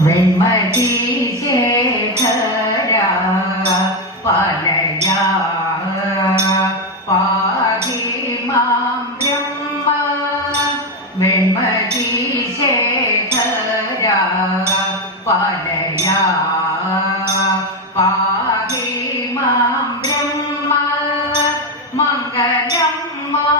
വെൺമതി ശേഖര പലയാ പാതി മാം ബ്രഹ്മ. വെൺമതി ശേഖര പലയാ പാതി മാം മാണരുൾ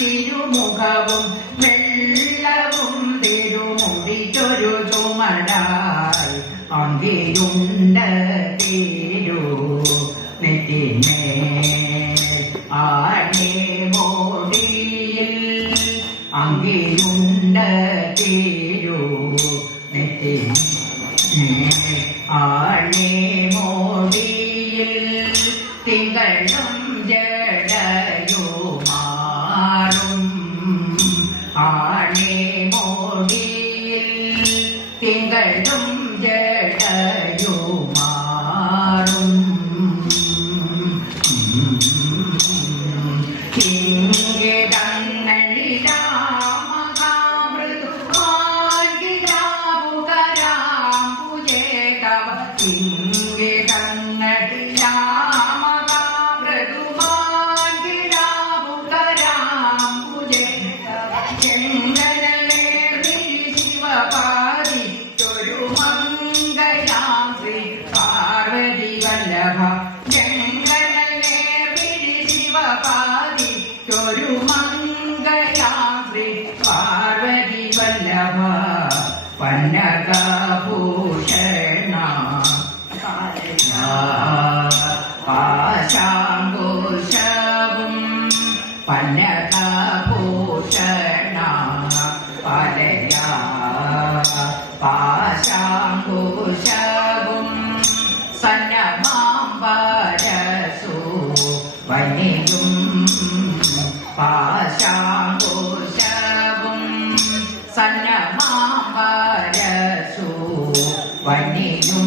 തിരുമുഖവും വെള്ളവും തിരുമുടിച്ചൊരു ചുമടായി അങ്കിരുണ്ട് തിരു നെറ്റിമേ ആണേ മോടിയിൽ അങ്കിരുണ്ട് തിരു നെറ്റിമേൽ ആണേ മോടിയിൽ തിങ്കളും തിങ്കളും ജടയുമാറും പാർവതി വല്ലഭ ജംഗലേ മംഗലാശ്രീ പാർവതി വല്ലഭ പന്നകഭൂഷണ പാശാങ്കുശവും പന്നകഭൂഷണ വനിയും പാശാങ്കുശവും സന്നമാമ്പരസു വനിയും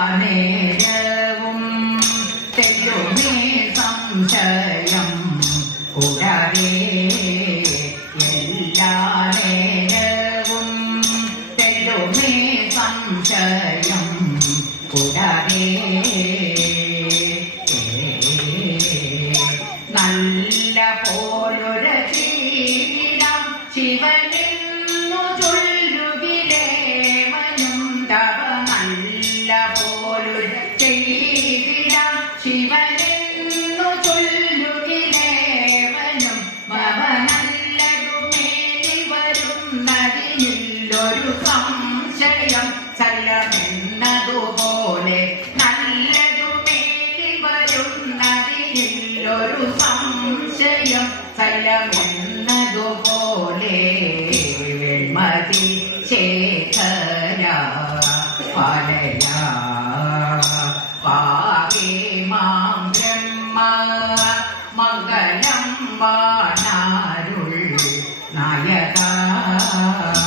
അമ്പാനാരുൾ നായകാ.